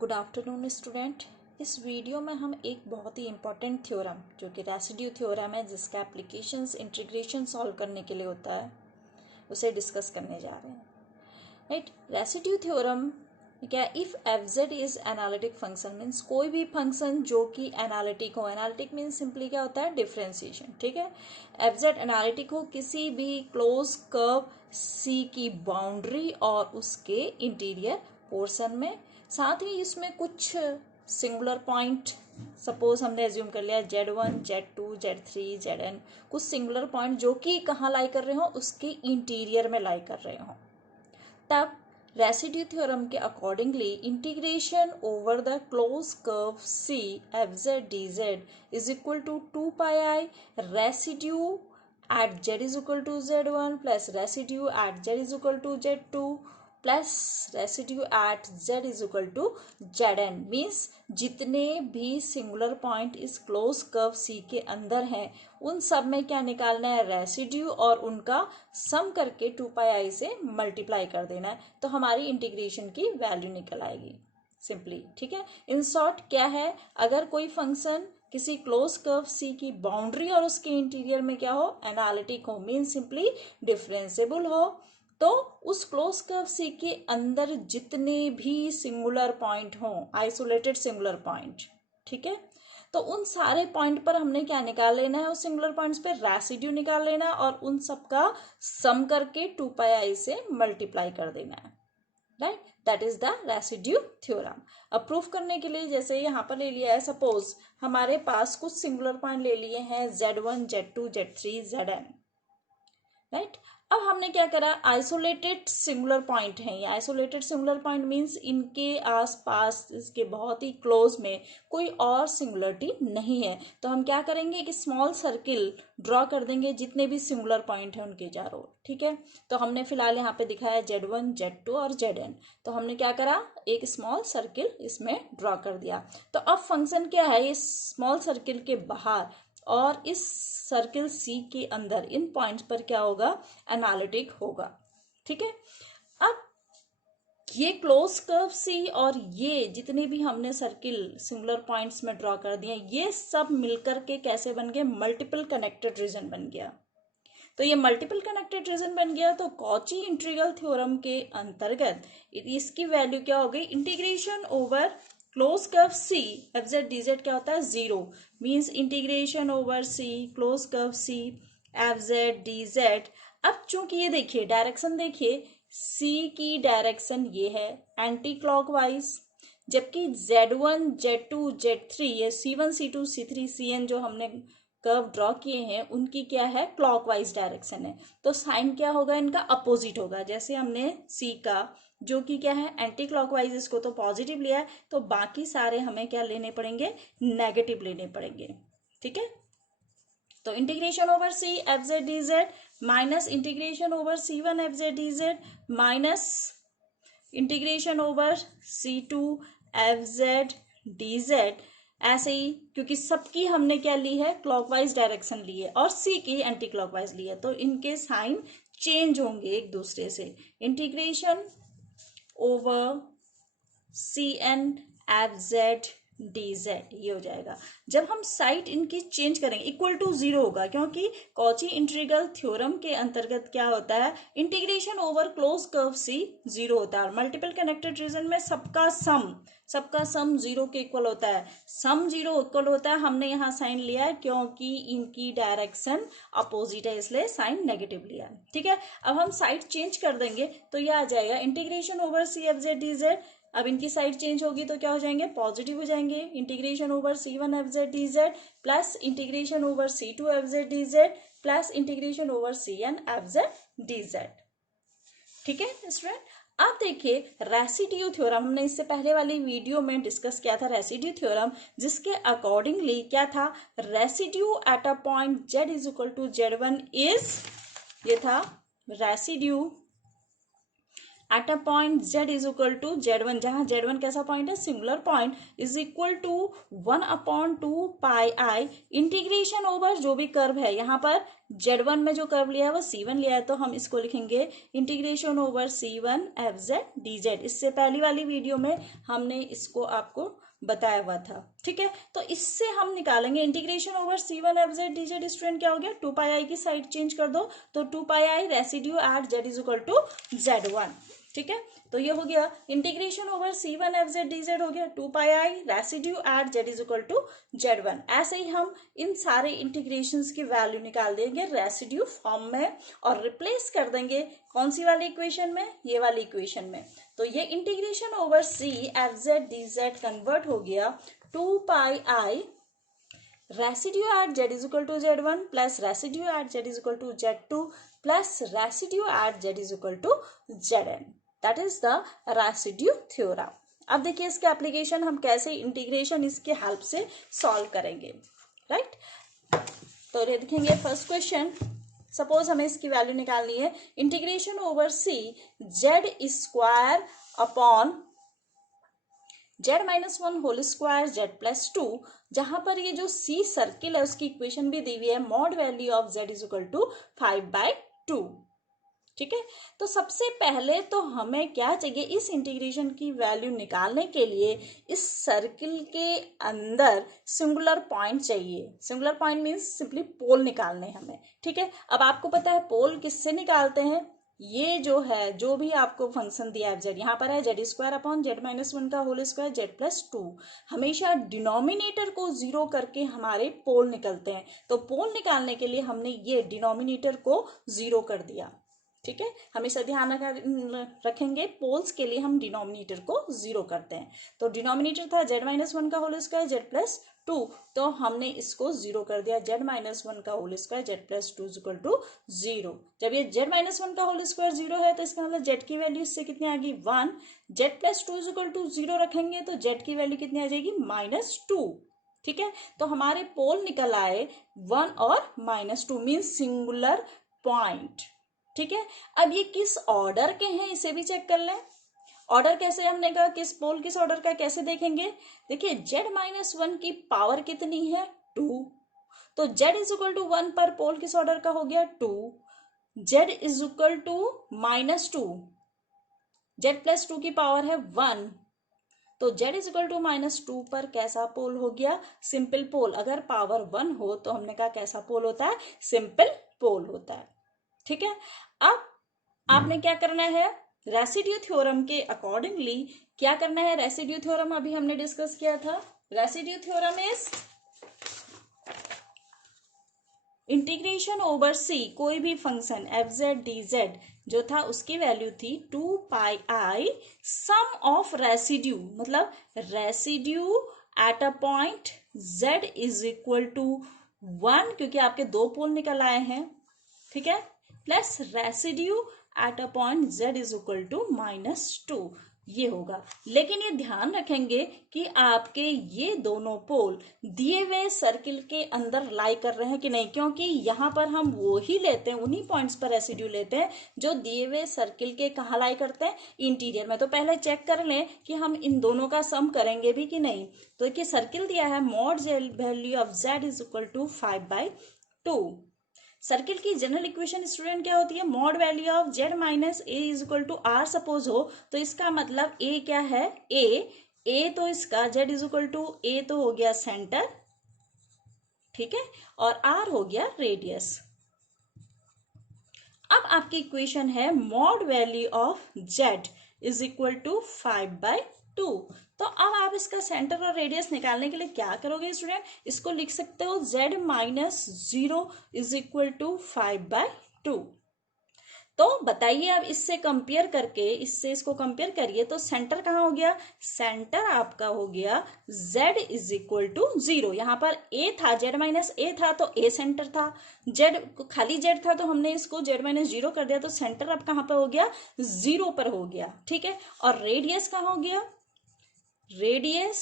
Good afternoon student. इस video में हम एक बहुत ही इम्पॉर्टेंट थ्योरम जो कि रेसिड्यू थ्योरम है, जिसका एप्लीकेशंस इंटीग्रेशन सॉल्व करने के लिए होता है, उसे डिस्कस करने जा रहे हैं। राइट, रेसिड्यू थ्योरम क्या, if F Z is analytic function means कोई भी फंक्शन जो कि एनालिटिक हो। एनालिटिक मीन्स सिंपली क्या होता है, डिफरेंशिएशन। ठीक है, एफ जेड एनालिटिक हो किसी भी क्लोज कर्व सी की बाउंड्री और उसके इंटीरियर पोर्शन में, साथ ही इसमें कुछ सिंगुलर पॉइंट, सपोज हमने एज्यूम कर लिया Z1, Z2, Z3, Zn, कुछ सिंगुलर पॉइंट जो कि कहाँ लाई कर रहे हो, उसके इंटीरियर में लाई कर रहे हो, तब रेसिड्यू थ्योरम के accordingly integration over the close curve C F Z D Z is equal to 2 πi residue at z is equal to z1 plus residue at z is equal to z2 plus residue at z is equal to zn। Means जितने भी singular point इस close curve C के अंदर हैं उन सब में क्या निकालना है, रेसिड्यू, और उनका सम करके 2 πi से मल्टीप्लाई कर देना है, तो हमारी इंटीग्रेशन की वैल्यू निकल आएगी सिंपली। ठीक है, इन शॉर्ट क्या है, अगर कोई फंक्शन किसी क्लोज कर्व सी की बाउंड्री और उसके इंटीरियर में क्या हो, एनालिटिक हो, मीन सिंपली डिफरेंसेबल हो, तो उस क्लोज कर्व सी के अंदर जितने भी सिंगुलर पॉइंट हो, आइसोलेटेड सिंगुलर पॉइंट, ठीक है, तो उन सारे पॉइंट पर हमने क्या निकाल लेना है, उस सिंगुलर पॉइंट्स पे रेसिड्यू निकाल लेना है और उन सबका सम करके 2 πi से मल्टीप्लाई कर देना है। Right, that is the residue theorem. अब प्रूफ करने के लिए जैसे यहाँ पर ले लिया है, सपोज हमारे पास कुछ सिंगुलर पॉइंट ले लिए हैं Z1, Z2, Z3, Zn। Right, अब हमने क्या करा, आइसोलेटेड सिंगुलर पॉइंट है ये। आइसोलेटेड सिंगुलर पॉइंट मीन्स इनके आसपास, इसके बहुत ही क्लोज में कोई और सिंगुलरिटी नहीं है, तो हम क्या करेंगे, एक स्मॉल सर्किल ड्रॉ कर देंगे जितने भी सिंगुलर पॉइंट हैं उनके चारों। ठीक है, तो हमने फिलहाल यहाँ पे दिखाया Z1, Z2 और Zn, तो हमने क्या करा, एक स्मॉल सर्किल इसमें ड्रॉ कर दिया। तो अब फंक्शन क्या है, इस स्मॉल सर्किल के बाहर और इस सर्किल सी के अंदर इन पॉइंट्स पर क्या होगा, एनालिटिक होगा। ठीक है, अब ये क्लोज कर्व सी और ये जितने भी हमने सर्किल सिंगुलर पॉइंट्स में ड्रॉ कर दिए, ये सब मिलकर के कैसे बन गए, मल्टीपल कनेक्टेड रीजन बन गया। तो ये मल्टीपल कनेक्टेड रीजन बन गया, तो कॉची इंटीग्रल थ्योरम के अंतर्गत इसकी वैल्यू क्या हो गई, integration over close curve C F Z D z क्या होता है, 0, means integration over c close curve C F Z D Z. अब चूंकि ये देखिए डायरेक्शन, देखिए सी की डायरेक्शन ये है एंटी क्लॉकवाइज, जबकि Z1, Z2, Z3, ये C1, C2, C3, Cn जो हमने कर्व ड्रॉ किए हैं उनकी क्या है, क्लॉकवाइज डायरेक्शन है, तो साइन क्या होगा, इनका अपोजिट होगा। जैसे हमने सी का जो कि क्या है एंटी क्लॉकवाइज, इसको तो पॉजिटिव लिया है, तो बाकी सारे हमें क्या लेने पड़ेंगे, नेगेटिव लेने पड़ेंगे। ठीक है, तो integration over C F Z D Z minus integration over C1 F Z D Z minus integration over C2 F Z D Z, ऐसे ही, क्योंकि सबकी हमने क्या ली है, क्लॉकवाइज डायरेक्शन ली है और सी की एंटी क्लॉकवाइज ली है, तो इनके साइन चेंज होंगे एक दूसरे से। Integration over CN F Z D Z ये हो जाएगा। जब हम साइड इनकी चेंज करेंगे इक्वल टू 0 होगा, क्योंकि कॉची इंटीग्रल थ्योरम के अंतर्गत क्या होता है, इंटीग्रेशन ओवर क्लोज कर्व सी 0 होता है और मल्टीपल कनेक्टेड रीजन में सबका सम 0 के इक्वल होता है। सम 0 इक्वल होता है, हमने यहाँ साइन लिया है क्योंकि इनकी डायरेक्शन अपोजिट है, इसलिए साइन नेगेटिव लिया है। ठीक है, अब हम साइड चेंज कर देंगे तो यह आ जाएगा integration over C F Z D Z. अब इनकी साइड चेंज होगी तो क्या हो जाएंगे, पॉजिटिव हो जाएंगे। Integration over C1 F Z D Z plus integration over C2 F Z D Z plus integration over CN F Z D Z. ठीक है स्टूडेंट, अब देखिए रेसिड्यू थ्योरम, हमने इससे पहले वाली वीडियो में डिस्कस किया था रेसिड्यू थ्योरम, जिसके अकॉर्डिंगली क्या था, residue at a point Z is equal to Z1 is, ये था residue at a point z is equal to z1, जहां z1 कैसा पॉइंट है, singular point, is equal to 1/2 pi integration over जो भी कर्व है, यहाँ पर z1 में जो कर्व लिया है वो c1 लिया है, तो हम इसको लिखेंगे integration over c1 fz dz। इससे पहली वाली वीडियो में हमने इसको आपको बताया हुआ था, ठीक है। तो इससे हम निकालेंगे integration over c1 fz dz। Student क्या हो गया, 2 पाई की साइड चेंज कर दो, तो 2 pi residue at z is equal to z1, ठीक है। तो ये हो गया integration over c1 fz dz हो गया 2 pi residue at z is equal to z1। ऐसे ही हम इन सारे इंटीग्रेशंस की वैल्यू निकाल देंगे रेसिड्यू फॉर्म में और रिप्लेस कर देंगे कौन सी वाली इक्वेशन में, ये वाली इक्वेशन में। तो ये integration over c fz dz convert हो गया 2 pi residue at z is equal to z1 plus residue at z is equal to z2 plus residue at z is equal to zn। That is the residue theorem. अब देखिए इसके application हम कैसे integration इसके help से solve करेंगे, right. तो ये देखेंगे फर्स्ट क्वेश्चन, सपोज हमें इसकी वैल्यू निकालनी है integration over c z square upon z-1 whole square z+2, जहां पर ये जो c सर्किल है उसकी इक्वेशन भी दी हुई है, mod value of z is equal to 5/2, ठीक है। तो सबसे पहले तो हमें क्या चाहिए, इस इंटीग्रेशन की वैल्यू निकालने के लिए इस सर्किल के अंदर सिंगुलर पॉइंट चाहिए। सिंगुलर पॉइंट मीन्स सिंपली पोल निकालने हमें, ठीक है। अब आपको पता है पोल किससे निकालते हैं, ये जो है जो भी आपको फंक्शन दिया है z, यहाँ पर है z स्क्वायर अपॉन z-1 का होल स्क्वायर z+2, हमेशा डिनोमिनेटर को जीरो करके हमारे पोल निकलते हैं। तो पोल निकालने के लिए हमने ये डिनोमिनेटर को जीरो कर दिया, ठीक है। हमेशा ध्यान रखेंगे पोल्स के लिए हम डिनोमिनेटर को जीरो करते हैं। तो डिनोमिनेटर था z-1 का होल स्क्वायर z+2, तो हमने इसको जीरो कर दिया, z-1 का whole square z+2 is equal to 0। जब ये z-1 का होल स्क्वायर 0 है तो इसका मतलब z की वैल्यू इससे कितनी आ गई 1, z+2 इज इक्वल टू 0 रखेंगे तो z की वैल्यू कितनी आ जाएगी -2, ठीक है। तो हमारे पोल निकल आए 1 और -2 मीन्स सिंगुलर पॉइंट, ठीक है। अब ये किस ऑर्डर के हैं इसे भी चेक कर लें। ऑर्डर कैसे, हमने कहा किस पोल किस ऑर्डर का कैसे देखेंगे, देखिए z-1 की पावर कितनी है 2, तो z इज इक्वल टू 1 पर पोल किस ऑर्डर का हो गया 2, z is equal to -2, z+2 की पावर है 1, तो z इज इक्वल टू -2 पर कैसा पोल हो गया, सिंपल पोल। अगर पावर 1 हो तो हमने कहा कैसा पोल होता है, सिंपल पोल होता है, ठीक है। अब आपने क्या करना है, रेसिड्यू थ्योरम के अकॉर्डिंगली क्या करना है, रेसिड्यू थ्योरम अभी हमने डिस्कस किया था। Residue theorem is integration over c कोई भी फंक्शन fz dz जो था उसकी वैल्यू थी 2 सम ऑफ रेसिड्यू, मतलब residue at a point z is equal to 1 क्योंकि आपके दो पोल निकल आए हैं, ठीक है, plus residue at a point z is equal to -2, ये होगा। लेकिन ये ध्यान रखेंगे कि आपके ये दोनों पोल दिए हुए सर्किल के अंदर लाई कर रहे हैं कि नहीं, क्योंकि यहाँ पर हम वो ही लेते हैं, उन्हीं पॉइंट्स पर रेसिड्यू लेते हैं जो दिए हुए सर्किल के कहाँ लाई करते हैं, इंटीरियर में। तो पहले चेक कर लें कि हम इन दोनों का सम करेंगे भी कि नहीं। तो देखिए सर्किल दिया है mod value of z is equal to 5/2। Circle की जनरल इक्वेशन स्टूडेंट क्या होती है, mod value of z minus A is equal to R suppose हो, तो इसका मतलब a क्या है, a तो इसका z is equal to a तो हो गया सेंटर, ठीक है, और r हो गया रेडियस। अब आपकी इक्वेशन है mod value of z is equal to 5/2। तो अब आप इसका सेंटर और रेडियस निकालने के लिए क्या करोगे स्टूडेंट, इसको लिख सकते हो z-0 इज इक्वल टू 5/2। तो बताइए अब इससे कंपेयर करके, इससे इसको कंपेयर करिए तो सेंटर कहाँ हो गया, सेंटर आपका हो गया z इज इक्वल टू 0। यहाँ पर a था, z-a था तो a सेंटर था, z खाली z था तो हमने इसको z-0 कर दिया, तो सेंटर अब कहाँ पर हो गया, 0 पर हो गया, ठीक है। और रेडियस कहाँ हो गया, रेडियस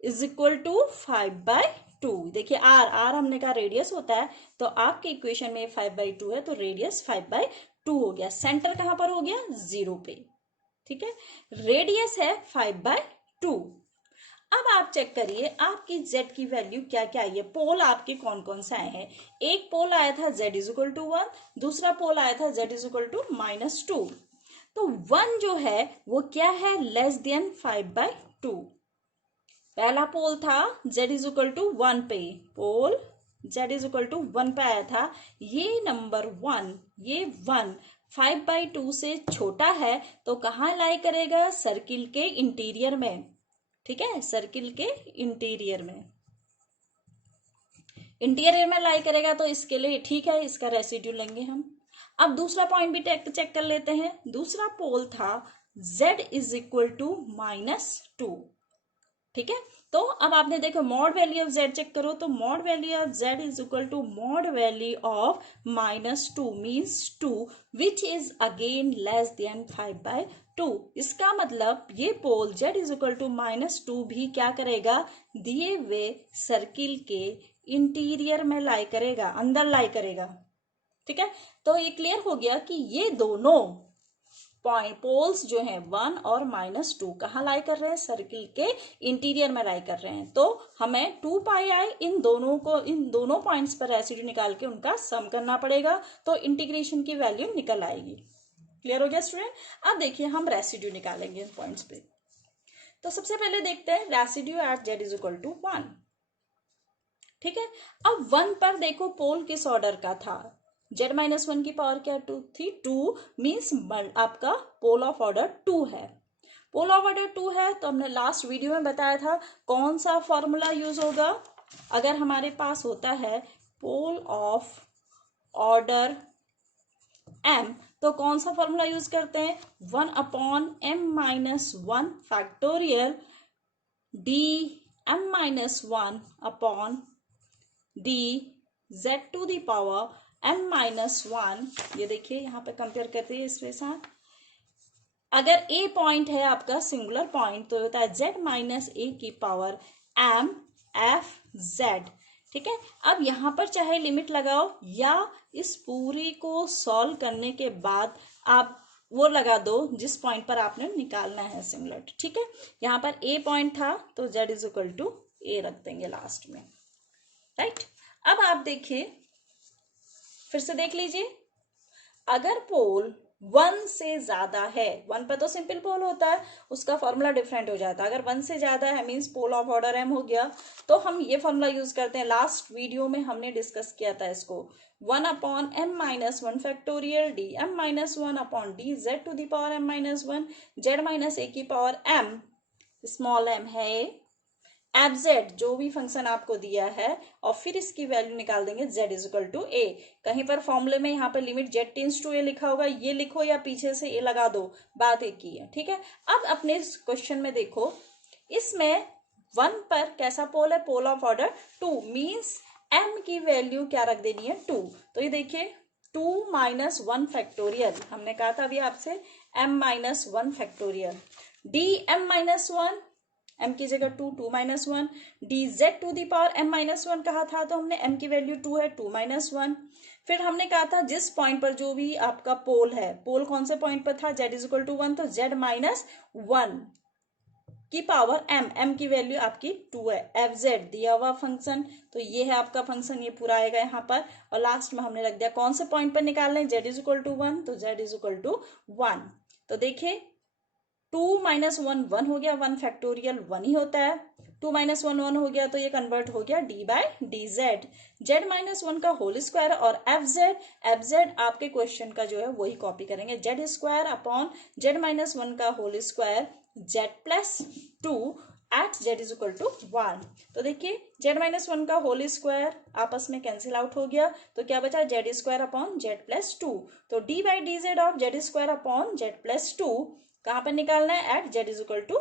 इज इक्वल टू 5/2। देखिए r हमने कहा रेडियस होता है, तो आपके इक्वेशन में 5/2 है तो रेडियस 5/2 2 हो गया, सेंटर कहाँ पर हो गया 0 पे, ठीक है। रेडियस है 5/2। अब आप चेक करिए आपकी z की वैल्यू क्या क्या आई है। पोल आपके कौन कौन से आए हैं। एक पोल आया था z इज इक्वल टू 1, दूसरा पोल आया था z इज इक्वल टू -2। तो 1 जो है वो क्या है, लेस देन 5/2। पहला पोल था z इज इक्वल टू 1 पे, पोल z इज इक्वल टू 1 पे आया था। ये नंबर 1, ये 1 5/2 से छोटा है तो कहाँ लाई करेगा, सर्किल के इंटीरियर में, ठीक है, सर्किल के इंटीरियर में, इंटीरियर में लाई करेगा तो इसके लिए ठीक है, इसका रेसिड्यू लेंगे हम। अब दूसरा पॉइंट भी चेक कर लेते हैं। दूसरा पोल था z इज इक्वल टू -2, ठीक है। तो अब आपने देखो mod value of z check करो, तो mod value of z is equal to mod value of -2 means 2 which is again less than 5/2। इसका मतलब ये pole z is equal to -2 भी क्या करेगा, दिए हुए सर्किल के इंटीरियर में लाई करेगा, अंदर लाई करेगा, ठीक है। तो ये क्लियर हो गया कि ये दोनों पोल्स जो हैं 1 और -2 कहाँ लाई कर रहे हैं, सर्किल के इंटीरियर में लाई कर रहे हैं। तो हमें 2πi इन दोनों पॉइंट्स पर रेसिड्यू निकाल के उनका सम करना पड़ेगा, तो इंटीग्रेशन की वैल्यू निकल आएगी। क्लियर हो गया स्टूडेंट। अब देखिए हम रेसिड्यू निकालेंगे इन पॉइंट्स पे। तो सबसे पहले देखते हैं residue at z is equal to 1, ठीक है। अब 1 पर देखो पोल किस ऑर्डर का था, z-1 की पावर क्या 2 थी, 2 मीन्स आपका पोल ऑफ ऑर्डर 2 है। पोल ऑफ ऑर्डर 2 है तो हमने लास्ट वीडियो में बताया था कौन सा फॉर्मूला यूज होगा अगर हमारे पास होता है पोल ऑफ ऑर्डर m, तो कौन सा फॉर्मूला यूज करते हैं, 1/m-1 factorial dm-1 upon D z to the power m-1। ये देखिए यहाँ पे कंपेयर करते हैं इसके साथ। अगर a पॉइंट है आपका सिंगुलर पॉइंट तो होता है z-a की पावर m(f(z), ठीक है। अब यहाँ पर चाहे लिमिट लगाओ या इस पूरी को सॉल्व करने के बाद आप वो लगा दो जिस पॉइंट पर आपने निकालना है सिंगुलर, ठीक है। यहाँ पर a पॉइंट था तो z is equal to a रख देंगे लास्ट में, राइट। अब आप देखिए, फिर से देख लीजिए, अगर पोल 1 से ज्यादा है, 1 पर तो सिंपल पोल होता है उसका फॉर्मूला डिफरेंट हो जाता है, अगर 1 से ज्यादा है means pole of order m हो गया, तो हम ये फॉर्मूला यूज करते हैं। लास्ट वीडियो में हमने डिस्कस किया था इसको, 1/m-1 factorial dm-1 upon D z to the power m-1 z-a की पावर m, स्मॉल m है एफ जो भी फंक्शन आपको दिया है, और फिर इसकी वैल्यू निकाल देंगे z is equal to a। कहीं पर फॉर्मूले में यहाँ पर limit z tends to a लिखा होगा, ये लिखो या पीछे से a लगा दो, बात एक ही है, ठीक है। अब अपने क्वेश्चन में देखो, इसमें 1 पर कैसा पोल है, pole of order 2 means m की वैल्यू क्या रख देनी है 2। तो ये देखिए 2-1 फैक्टोरियल, हमने कहा था अभी आपसे m-1 फैक्टोरियल dm-1, m की जगह 2-1 dz to the power m-1 कहा था, तो हमने m की वैल्यू 2 है, 2-1। फिर हमने कहा था जिस पॉइंट पर जो भी आपका पोल है, पोल कौन से पॉइंट पर था, z इज इक्वल टू 1, तो z-1 की पावर m की वैल्यू आपकी 2 है, fz दिया हुआ फंक्शन, तो ये है आपका फंक्शन, ये पूरा आएगा यहाँ पर। और लास्ट में हमने रख दिया कौन से पॉइंट पर निकालना है, z इज इक्वल टू 1, तो z इज इक्वल टू 1। तो देखिए 2-1 1 हो गया, 1 फैक्टोरियल 1 ही होता है, 2-1 1 हो गया, तो ये कन्वर्ट हो गया d/dz, z-1 का होल स्क्वायर, और fz आपके क्वेश्चन का जो है वही कॉपी करेंगे, z² अपॉन z-1 का whole square z+2 at z is equal to 1। तो देखिए z-1 का होल स्क्वायर आपस में कैंसिल आउट हो गया, तो क्या बचा z² अपॉन z+2, तो d/dz of z² upon z+2 कहाँ पर निकालना है, at z is equal to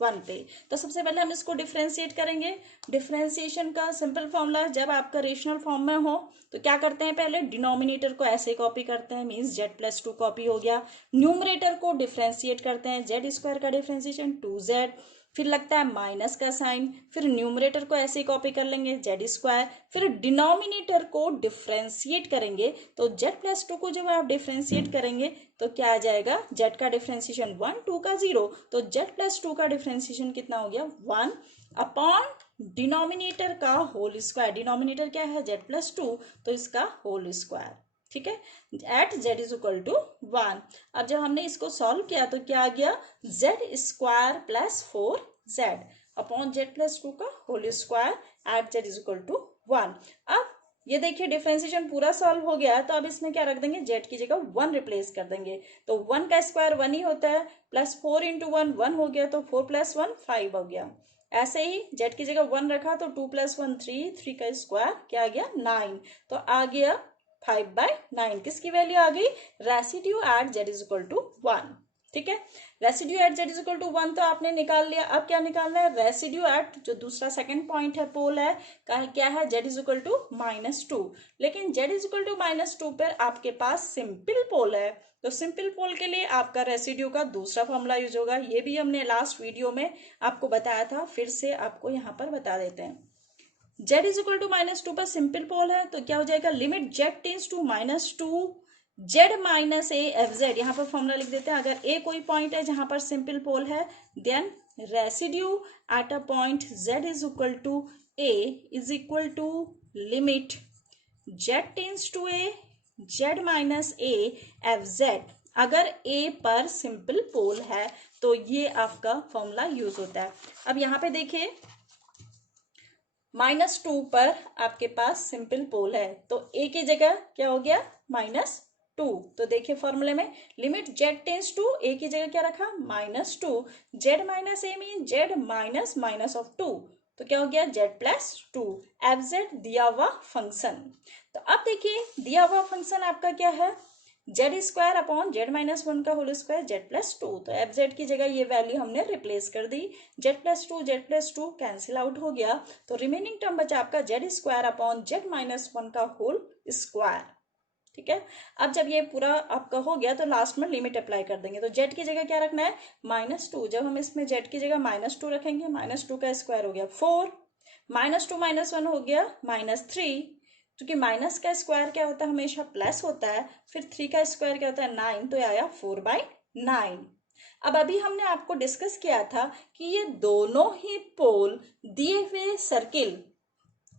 1 पे। तो सबसे पहले हम इसको डिफ्रेंशिएट करेंगे। डिफ्रेंशिएशन का सिंपल फॉर्मूला, जब आपका रेशनल फॉर्म में हो तो क्या करते हैं, पहले डिनोमिनेटर को ऐसे कॉपी करते हैं, मीन्स z+2 कॉपी हो गया। न्यूमरेटर को डिफ्रेंशिएट करते हैं, z² का डिफ्रेंशिएशन 2z, फिर लगता है माइनस का साइन, फिर न्यूमरेटर को ऐसे ही कॉपी कर लेंगे जेड स्क्वायर, फिर डिनोमिनेटर को डिफ्रेंशिएट करेंगे तो जेड प्लस टू को जब आप डिफ्रेंशिएट करेंगे तो क्या आ जाएगा, जेड का डिफ्रेंशिएशन 1, 2 का 0, तो जेड प्लस टू का डिफ्रेंशिएशन कितना हो गया 1 अपॉन डिनोमिनेटर का होल स्क्वायर, डिनोमिनेटर क्या है जेड प्लस टू, तो इसका होल स्क्वायर, ठीक है, at Z is equal to 1। अब जब हमने इसको सॉल्व किया तो क्या आ गया, z square plus 4z upon Z plus two का whole square at Z is equal to 1। अब ये देखिए डिफरेंशिएशन पूरा सॉल्व हो गया, तो अब इसमें क्या रख देंगे, जेड की जगह 1 रिप्लेस कर देंगे, तो 1 का स्क्वायर 1 ही होता है, प्लस 4 इंटू 1 1 हो गया, तो 4 प्लस 1 5 हो गया। ऐसे ही जेड की जगह 1 रखा तो 2 प्लस 1 3, 3 का स्क्वायर क्या आ गया 9, तो आ गया 5/9। किसकी वैल्यू आ गई, residue at Z is equal to 1, ठीक है। Residue at Z is equal to 1 तो आपने निकाल लिया। अब क्या निकालना है, रेसिड्यू एट जो दूसरा सेकंड पॉइंट है, पोल है, क्या है, जेड इज इक्वल टू -2। लेकिन जेड इज इक्वल टू -2 पर आपके पास सिंपल पोल है, तो सिंपल पोल के लिए आपका रेसिड्यू का दूसरा फॉर्मूला यूज होगा। ये भी हमने लास्ट वीडियो में आपको बताया था, फिर से आपको यहाँ पर बता देते हैं। जेड इज इक्वल टू -2 पर सिंपल पोल है, तो क्या हो जाएगा, limit Z tends to -2 Z minus A F Z, यहाँ पर फॉर्मूला लिख देते हैं। अगर ए कोई पॉइंट है जहां पर सिंपल पोल है, then residue at a point Z is equal to A is equal to limit Z tends to A Z minus A F Z. अगर ए पर सिंपल पोल है तो ये आपका फॉर्मूला यूज होता है। अब यहाँ पे देखिए -2 पर आपके पास सिंपल पोल है, तो ए की जगह क्या हो गया -2, तो देखिए फॉर्मूले में लिमिट जेड टेंस टू ए की जगह क्या रखा -2, Z minus A mean Z minus minus of 2, तो क्या हो गया जेड प्लस 2 एफ जेड दिया हुआ फंक्शन। तो अब देखिए दिया हुआ फंक्शन आपका क्या है, जेड स्क्वायर अपॉन जेड -1 का होल स्क्वायर जेड प्लस 2, तो एफ जेड की जगह ये वैल्यू हमने रिप्लेस कर दी, z plus two cancel out हो गया, तो रिमेनिंग टर्म बचा आपका जेड स्क्वायर अपॉन जेड -1 का होल स्क्वायर, ठीक है। अब जब ये पूरा आपका हो गया तो लास्ट में लिमिट अप्लाई कर देंगे, तो जेड की जगह क्या रखना है -2, जब हम इसमें जेड की जगह -2 रखेंगे, -2 का स्क्वायर हो गया 4, -2 -1 हो गया -3, क्योंकि माइनस का स्क्वायर क्या होता है हमेशा प्लस होता है, फिर 3 का स्क्वायर क्या होता है 9, तो आया 4/9। अब अभी हमने आपको डिस्कस किया था कि ये दोनों ही पोल दिए हुए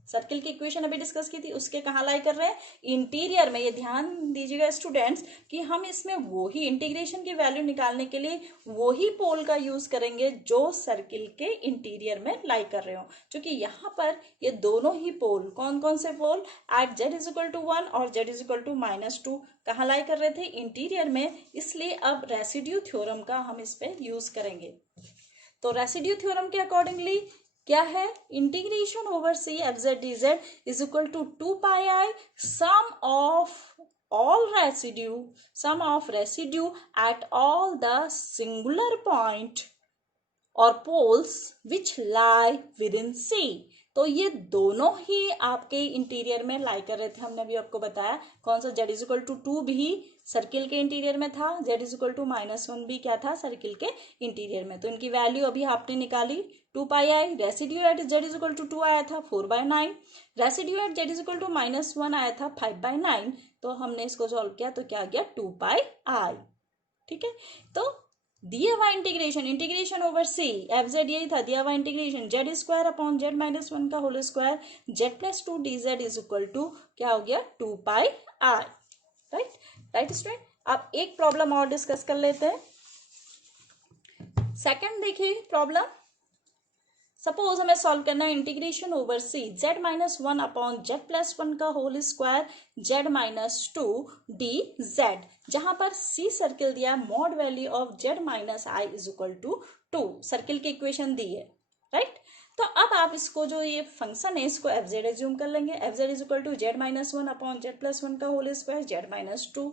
सर्किल की इक्वेशन अभी डिस्कस की थी, उसके कहाँ लाई कर रहे हैं, इंटीरियर में। ये ध्यान दीजिएगा स्टूडेंट्स कि हम इसमें वही इंटीग्रेशन की वैल्यू निकालने के लिए वही पोल का यूज करेंगे जो सर्किल के इंटीरियर में लाई कर रहे हो, क्योंकि यहाँ पर ये दोनों ही पोल, कौन कौन से pole, at Z is equal to 1 और जेड इज इक्वल टू -2 कहाँ लाई कर रहे थे, इंटीरियर में, इसलिए अब रेसिड्यू थ्योरम का हम इस पे यूज करेंगे। तो रेसिड्यू थ्योरम के अकॉर्डिंगली क्या है, integration over C F Z D Z is equal to 2πi sum of residue at all the singular point और poles which lie within c. तो ये दोनों ही आपके इंटीरियर में लाई कर रहे थे, हमने अभी आपको बताया कौन सा, जेड इज इक्वल टू 2 भी सर्किल के इंटीरियर में था, जेड इज इक्वल टू -1 भी क्या था सर्किल के इंटीरियर में। तो इनकी वैल्यू अभी आपने निकाली 2πi, residue at Z is equal to 2 आया था 4/9, residue at Z is equal to -1 आया था 5/9, तो हमने इसको सॉल्व किया तो क्या आ गया 2πi, ठीक है। तो दिया हुआ integration over C F Z यही था, दिया हुआ integration Z square upon Z -1 का whole square Z plus 2 D Z is equal to क्या हो गया 2πi, राइट स्टूडेंट। अब एक प्रॉब्लम और डिस्कस कर लेते हैं। सेकंड देखिए प्रॉब्लम, सपोज हमें सॉल्व करना है integration over C Z -1 upon Z plus 1 का whole square Z -2 D Z, जहां पर सी सर्किल दिया mod value of Z minus I is equal to 2, circle की इक्वेशन दी है, राइट। तो अब आप इसको जो ये फंक्शन है इसको एफ जेड एज्यूम कर लेंगे, F Z is equal to Z -1 upon Z plus 1 का होल स्क्वायर जेड -2।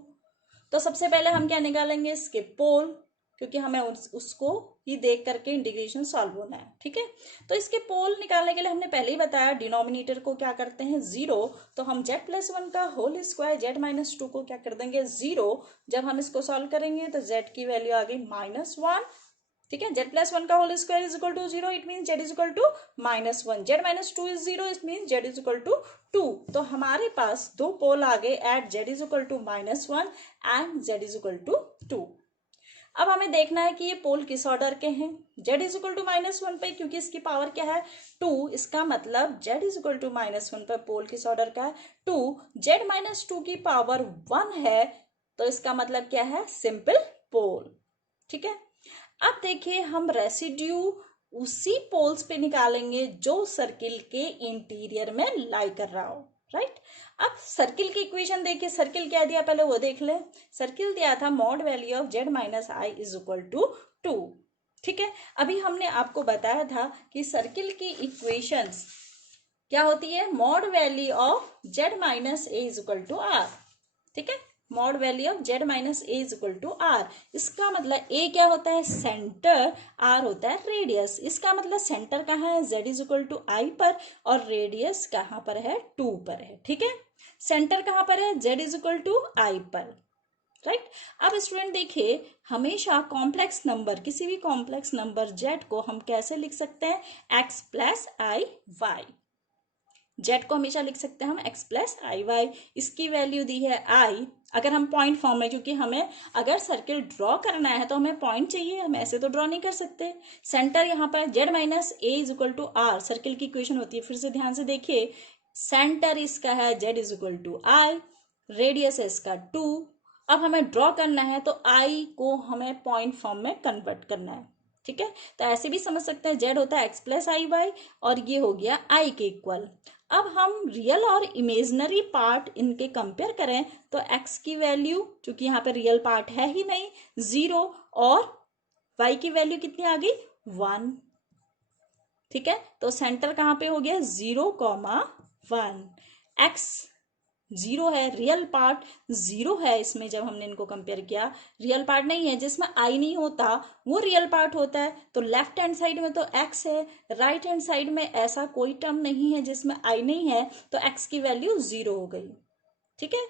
तो सबसे पहले हम क्या निकालेंगे, इसके पोल, क्योंकि हमें उसको ही देख करके इंटीग्रेशन सॉल्व होना है, ठीक है। तो इसके पोल निकालने के लिए हमने पहले ही बताया डिनोमिनेटर को क्या करते हैं 0, तो हम जेड प्लस 1 का होल स्क्वायर जेड -2 को क्या कर देंगे 0, जब हम इसको सॉल्व करेंगे तो जेड की वैल्यू आ गई -1 ठीक है, जेड प्लस वन का whole square is equal to 0, it mean Z is equal to -1, Z -2 is 0, it mean Z is equal to 2। तो हमारे पास दो पोल आ गए at Z is equal to -1 and Z is equal to 2। अब हमें देखना है कि ये पोल किस ऑर्डर के हैं। जेड इज इक्वल टू -1 पे, क्योंकि इसकी पावर क्या है 2, इसका मतलब जेड इज इक्वल टू -1 पे पोल किस ऑर्डर का है 2। जेड -2 की पावर 1 है, तो इसका मतलब क्या है सिंपल पोल। ठीक है, अब देखिए हम रेसिड्यू उसी पोल्स पे निकालेंगे जो सर्किल के इंटीरियर में लाई कर रहा हो, राइट। अब सर्किल की इक्वेशन देखिए, सर्किल क्या दिया पहले वो देख ले। सर्किल दिया था mod value of Z minus I is equal to 2। ठीक है, अभी हमने आपको बताया था कि सर्किल की इक्वेशंस क्या होती है, mod value of Z minus A is equal to R. ठीक है, mod value of Z minus A is equal to R. इसका मतलब ए क्या होता है सेंटर, आर होता है रेडियस। इसका मतलब सेंटर कहाँ है, जेड इज इक्वल टू आई पर, और रेडियस कहाँ पर है 2 पर है। ठीक है, सेंटर कहाँ पर है, जेड इज इक्वल टू आई पर, राइट। अब स्टूडेंट देखिए, हमेशा कॉम्प्लेक्स नंबर, किसी भी कॉम्प्लेक्स नंबर जेड को हम कैसे लिख सकते हैं, x plus I Y. Z को हमेशा लिख सकते हैं हम एक्स प्लस आई वाई। इसकी वैल्यू दी है आई। अगर हम पॉइंट फॉर्म में, क्योंकि हमें अगर सर्किल ड्रॉ करना है तो हमें पॉइंट चाहिए, हम ऐसे तो ड्रॉ नहीं कर सकते। सेंटर यहाँ पर Z minus A is equal to R circle की इक्वेशन होती है। फिर से ध्यान से देखिए, सेंटर इसका है Z is equal to I, radius है इसका 2। अब हमें ड्रॉ करना है तो आई को हमें पॉइंट फॉर्म में कन्वर्ट करना है। ठीक है, तो ऐसे भी समझ सकते हैं, जेड होता है एक्स प्लस आई वाई और ये हो गया आई के इक्वल। अब हम रियल और इमेजनरी पार्ट इनके कंपेयर करें तो x की वैल्यू, चूंकि यहाँ पे रियल पार्ट है ही नहीं, 0, और y की वैल्यू कितनी आ गई 1। ठीक है, तो सेंटर कहाँ पे हो गया 0,1। x 0 है, रियल पार्ट 0 है इसमें। जब हमने इनको कंपेयर किया, रियल पार्ट नहीं है, जिसमें आई नहीं होता वो रियल पार्ट होता है। तो लेफ्ट हैंड साइड में तो x है, राइट हैंड साइड में ऐसा कोई टर्म नहीं है जिसमें आई नहीं है, तो x की वैल्यू 0 हो गई। ठीक है,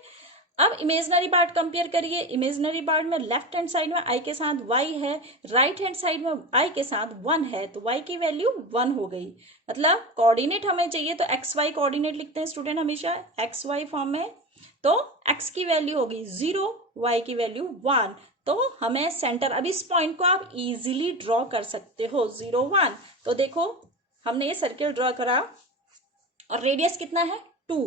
अब इमेजनरी पार्ट कंपेयर करिए। इमेजनरी पार्ट में लेफ्ट हैंड साइड में आई के साथ y है, राइट हैंड साइड में आई के साथ 1 है, तो y की वैल्यू 1 हो गई। मतलब कोऑर्डिनेट हमें चाहिए तो एक्स वाई कोऑर्डिनेट लिखते हैं स्टूडेंट हमेशा एक्स वाई फॉर्म में। तो x की वैल्यू होगी 0, y की वैल्यू 1। तो हमें सेंटर, अब इस पॉइंट को आप इजीली ड्रॉ कर सकते हो 0, 1। तो देखो हमने ये सर्किल ड्रॉ करा और रेडियस कितना है 2।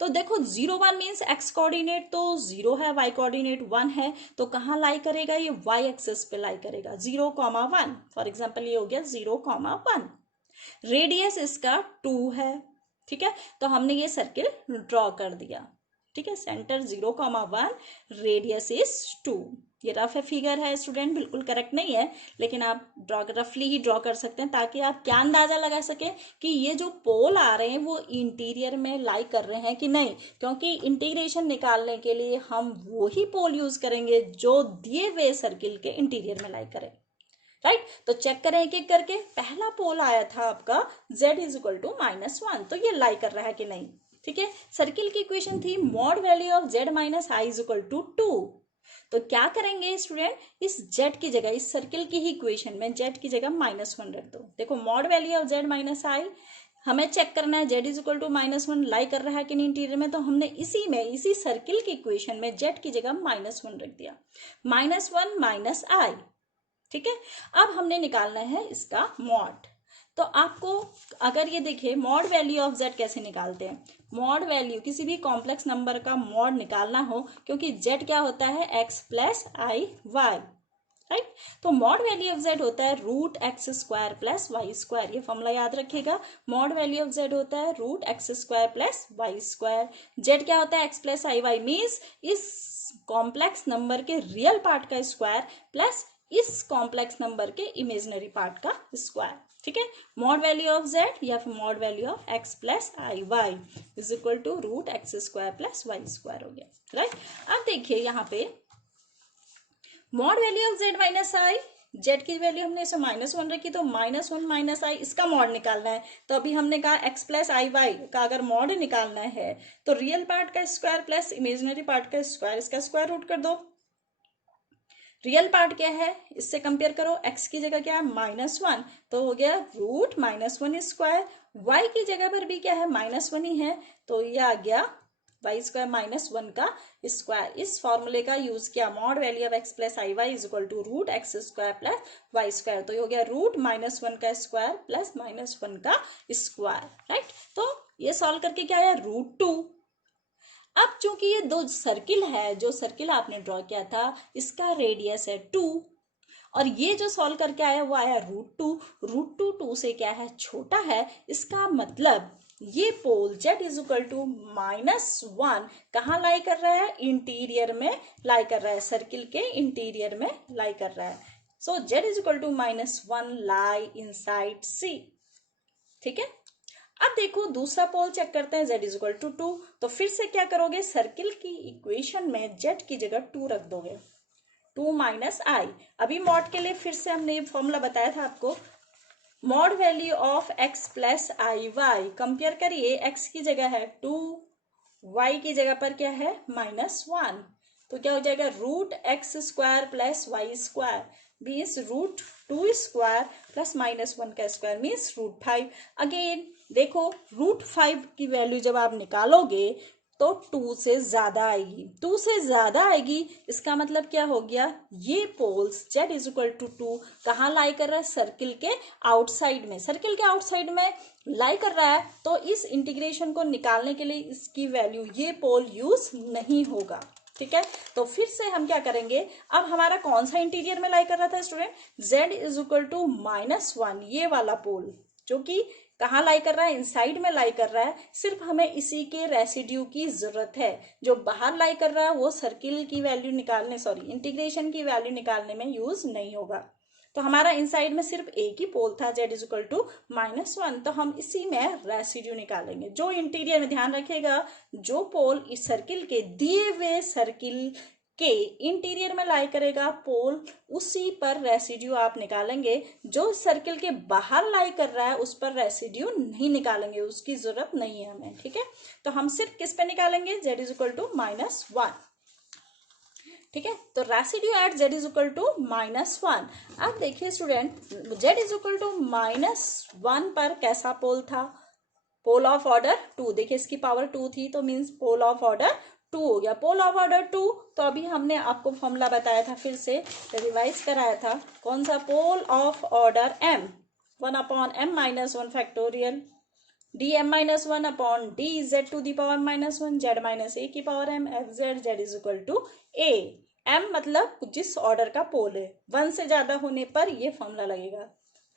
तो देखो 0, 1 मीन्स एक्स कोऑर्डिनेट तो 0 है, वाई कोऑर्डिनेट 1 है, तो कहाँ लाई करेगा, ये वाई एक्सिस पे लाई करेगा 0,1। फॉर एग्जाम्पल ये हो गया 0,1। रेडियस इसका 2 है। ठीक है, तो हमने ये सर्किल ड्रॉ कर दिया। ठीक है, सेंटर 0,1, रेडियस इज 2। ये रफ फिगर है स्टूडेंट, बिल्कुल करेक्ट नहीं है, लेकिन आप रफली ही ड्रॉ कर सकते हैं ताकि आप क्या अंदाजा लगा सकें कि ये जो पोल आ रहे हैं वो इंटीरियर में लाई कर रहे हैं कि नहीं। क्योंकि इंटीग्रेशन निकालने के लिए हम वो ही पोल यूज करेंगे जो दिए हुए सर्किल के इंटीरियर में लाई करें, राइट। तो चेक करें एक एक करके। पहला पोल आया था आपका z इज इक्वल टू -1, तो ये लाई कर रहा है कि नहीं। ठीक है, सर्किल की इक्वेशन थी mod value of z minus I is equal to 2। तो क्या करेंगे स्टूडेंट, इस z की जगह, इस सर्किल की ही इक्वेशन में z की जगह -1 रख दो। देखो mod value of z minus i, हमें चेक करना है z is equal to -1 lie कर रहा है कि नहीं इंटीरियर में। तो हमने इसी में, इसी सर्किल की इक्वेशन में z की जगह -1 रख दिया, -1 माइनस आई। ठीक है, अब हमने निकालना है इसका मॉड। तो आपको अगर ये देखिए मॉड वैल्यू ऑफ z कैसे निकालते हैं, मॉड वैल्यू किसी भी कॉम्प्लेक्स नंबर का मॉड निकालना हो, क्योंकि z क्या होता है x plus I Y, right. तो मॉड वैल्यू ऑफ z होता है root X square plus Y square. ये फॉर्मूला याद रखिएगा, मॉड वैल्यू ऑफ z होता है root X square plus Y square. z क्या होता है x plus I Y, means इस कॉम्प्लेक्स नंबर के रियल पार्ट का स्क्वायर प्लस इस कॉम्प्लेक्स नंबर के इमेजिनरी पार्ट का स्क्वायर। ठीक है, मॉड वैल्यू ऑफ z या फिर mod value of x plus I Y is equal to root X square plus Y square हो गया, राइट। अब देखिए यहाँ पे mod value of z minus I, z की वैल्यू हमने इसे -1 रखी, तो -1 माइनस आई इसका मॉड निकालना है। तो अभी हमने कहा x प्लस आई वाई का अगर मॉड निकालना है तो रियल पार्ट का स्क्वायर प्लस इमेजिनरी पार्ट का स्क्वायर, इसका स्क्वायर रूट कर दो। रियल पार्ट क्या है, इससे कंपेयर करो, x की जगह क्या है -1, तो हो गया रूट -1²। y की जगह पर भी क्या है -1 ही है, तो ये आ गया y² -1 का स्क्वायर। इस फॉर्मूले का यूज किया, mod value of x plus I Y is equal to root x² plus y², तो ये हो गया रूट -1 का स्क्वायर प्लस -1 का स्क्वायर, राइट। तो ये सॉल्व करके क्या आया, √2। अब चूंकि ये दो सर्किल है, जो सर्किल आपने ड्रॉ किया था इसका रेडियस है 2, और ये जो सॉल्व करके आया वो आया √2। √2 2 से क्या है, छोटा है, इसका मतलब ये pole z is equal to -1 कहाँ लाई कर रहा है, इंटीरियर में लाई कर रहा है, सर्किल के इंटीरियर में लाई कर रहा है। So z is equal to -1 lie inside C, ठीक है। अब देखो दूसरा पोल चेक करते हैं, z इज इक्वल टू 2, तो फिर से क्या करोगे, सर्किल की इक्वेशन में z की जगह 2 रख दोगे, 2 माइनस आई। अभी मॉड के लिए फिर से हमने ये फॉर्मूला बताया था आपको, mod value of x plus I Y, compare करिए, x की जगह है 2, y की जगह पर क्या है -1, तो क्या हो जाएगा √x² plus y² means √2² plus -1 का स्क्वायर मीन्स √5। अगेन देखो √5 की वैल्यू जब आप निकालोगे तो 2 से ज्यादा आएगी, 2 से ज्यादा आएगी, इसका मतलब क्या हो गया, ये poles z is equal to 2 कहाँ लाई कर रहा है, सर्किल के आउटसाइड में, सर्किल के आउटसाइड में लाई कर रहा है, तो इस इंटीग्रेशन को निकालने के लिए इसकी वैल्यू ये पोल यूज नहीं होगा, ठीक है। तो फिर से हम क्या करेंगे, अब हमारा कौन सा इंटीरियर में लाई कर रहा था student, z is equal to -1, ये वाला पोल जो कि कहाँ लाई कर रहा है, इनसाइड में लाई कर रहा है, सिर्फ हमें इसी के रेसिड्यू की जरूरत है। जो बाहर लाई कर रहा है वो सर्किल की वैल्यू निकालने, सॉरी इंटीग्रेशन की वैल्यू निकालने में यूज नहीं होगा। तो हमारा इनसाइड में सिर्फ एक ही पोल था, z इज इक्वल टू -1, तो हम इसी में रेसिड्यू निकालेंगे। जो इंटीरियर में, ध्यान रखिएगा, जो पोल इस सर्किल के दिए हुए सर्किल के इंटीरियर में लाई करेगा पोल, उसी पर रेसिड्यू आप निकालेंगे। जो सर्किल के बाहर लाई कर रहा है उस पर रेसिड्यू नहीं निकालेंगे, उसकी जरूरत नहीं है हमें, ठीक है। तो हम सिर्फ किस पे निकालेंगे, z इज इक्वल टू -1, ठीक है। तो residue at z is equal to -1। अब देखिए student, z is equal to -1 पर कैसा पोल था, पोल ऑफ ऑर्डर 2, देखिए इसकी पावर 2 थी, तो मीन्स पोल ऑफ ऑर्डर 2 हो गया, पोल ऑफ ऑर्डर 2। तो अभी हमने आपको फॉर्मूला बताया था, फिर से रिवाइज कराया था, कौन सा, pole of order m, 1/m-1 factorial dm-1/dz to the power -1 z-a की power m f z is equal to a। m मतलब जिस ऑर्डर का पोल है, 1 से ज्यादा होने पर ये फॉर्मूला लगेगा,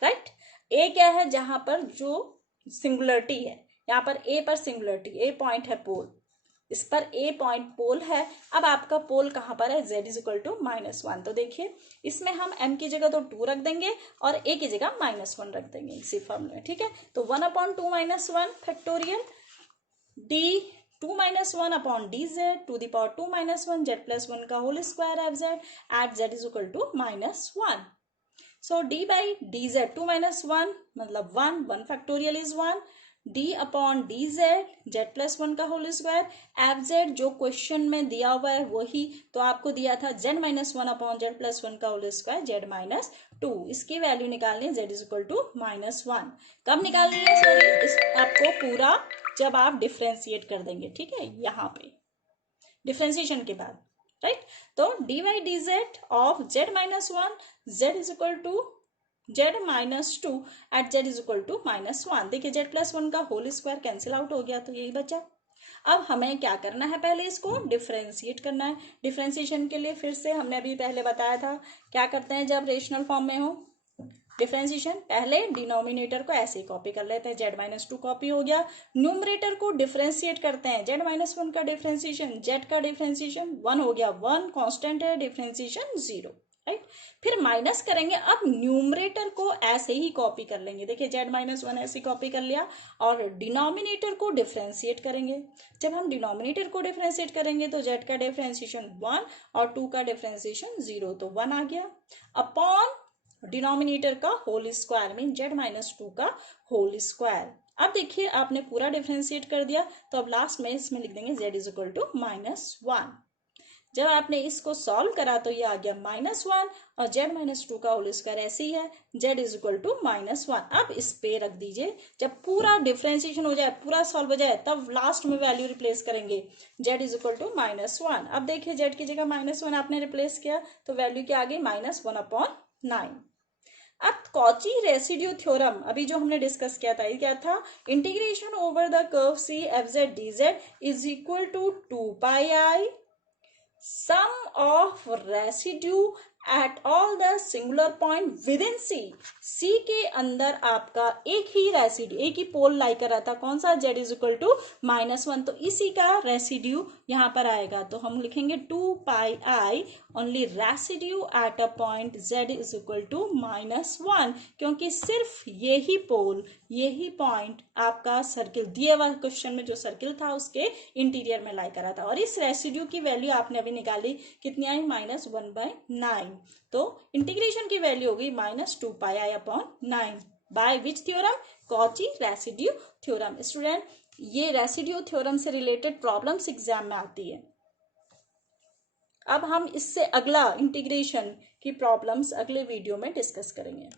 राइट। a क्या है, जहां पर जो सिंगुलरिटी है, यहाँ पर a पर सिंगुलरिटी, a पॉइंट है पोल, इस पर a पॉइंट पोल है। अब आपका पोल कहां पर है, z इज इक्वल टू -1, तो देखिए इसमें हम m की जगह तो 2 रख देंगे और a की जगह -1 रख देंगे इसी फॉर्मूले में, ठीक है। तो 1/2 - 1 factorial d 2 - 1/dz to the power 2 - 1 z+1 का whole square F Z at z is equal to -1। So d by dz 2 - 1 मतलब 1 फैक्टोरियल इज 1, d/dz z+1 का होल स्क्वायर एफ जेड जो क्वेश्चन में दिया हुआ है वही, तो आपको दिया था z-1/z+1 का होल स्क्वायर z-2, इसकी वैल्यू निकालनी है, z इज इक्वल टू -1। कब निकालनी है, सॉरी इस आपको पूरा जब आप डिफ्रेंशिएट कर देंगे, ठीक है, यहाँ पे डिफ्रेंशिएशन के बाद, राइट। तो dy dz of z-1 z is equal to z-2 at z is equal to -1। देखिए z+1 का होल स्क्वायर कैंसिल आउट हो गया, तो यही बचा। अब हमें क्या करना है, पहले इसको डिफ्रेंशिएट करना है। डिफ्रेंशिएशन के लिए फिर से हमने अभी पहले बताया था, क्या करते हैं जब रेशनल फॉर्म में हो डिफ्रेंशिएशन, पहले डिनोमिनेटर को ऐसे ही कॉपी कर लेते हैं, z-2 कॉपी हो गया, न्यूमरेटर को डिफ्रेंशिएट करते हैं, z-1 का डिफ्रेंशिएशन, z का डिफ्रेंशिएशन 1 हो गया, 1 कांस्टेंट है, डिफ्रेंशिएशन 0, राइट। फिर माइनस करेंगे, अब न्यूमरेटर को ऐसे ही कॉपी कर लेंगे, देखिए z-1 ऐसे कॉपी कर लिया, और डिनोमिनेटर को डिफ्रेंशिएट करेंगे। जब हम डिनोमिनेटर को डिफ्रेंशिएट करेंगे तो z का डिफ्रेंशिएशन 1 और 2 का डिफ्रेंशिएशन 0, तो 1 आ गया, अपॉन डिनोमिनेटर का होल स्क्वायर मीन z-2 का होल स्क्वायर। अब देखिए आपने पूरा डिफ्रेंशिएट कर दिया, तो अब लास्ट में इसमें लिख देंगे z इज इक्वल टू -1। जब आपने इसको सॉल्व करा तो ये आ गया -1 और z-2 का होल स्क्वायर ऐसे ही है, z इज इक्वल टू -1। अब इस पे रख दीजिए, जब पूरा डिफ्रेंसिएशन हो जाए, पूरा सॉल्व हो जाए, तब लास्ट में वैल्यू रिप्लेस करेंगे, z इज इक्वल टू -1। अब देखिए z की जगह -1 आपने रिप्लेस किया तो वैल्यू क्या आ गई, -1/9। अब कॉची रेसिड्यू थ्योरम अभी जो हमने डिस्कस किया था, ये क्या था, integration over the curve C F Z D Z is equal to 2πi sum of residue at all the singular point within C के अंदर आपका एक ही रेसिड्यू, एक ही पोल लाई कर रहा था, कौन सा, z इज इक्वल टू -1, तो इसी का रेसिड्यू यहाँ पर आएगा, तो हम लिखेंगे 2πi only residue at a point z is equal to -1, क्योंकि सिर्फ यही पोल, यही पॉइंट आपका सर्किल दिए हुआ क्वेश्चन में जो सर्किल था उसके इंटीरियर में लाई करा था, और इस रेसिड्यू की वैल्यू आपने अभी निकाली, कितनी आई, -1/9, तो इंटीग्रेशन की वैल्यू होगी -2πi/9 by which theorem, Cauchy residue theorem. Student, ये रेसिड्यू थ्योरम से रिलेटेड प्रॉब्लम्स एग्जाम में आती है। अब हम इससे अगला इंटीग्रेशन की प्रॉब्लम्स अगले वीडियो में डिस्कस करेंगे।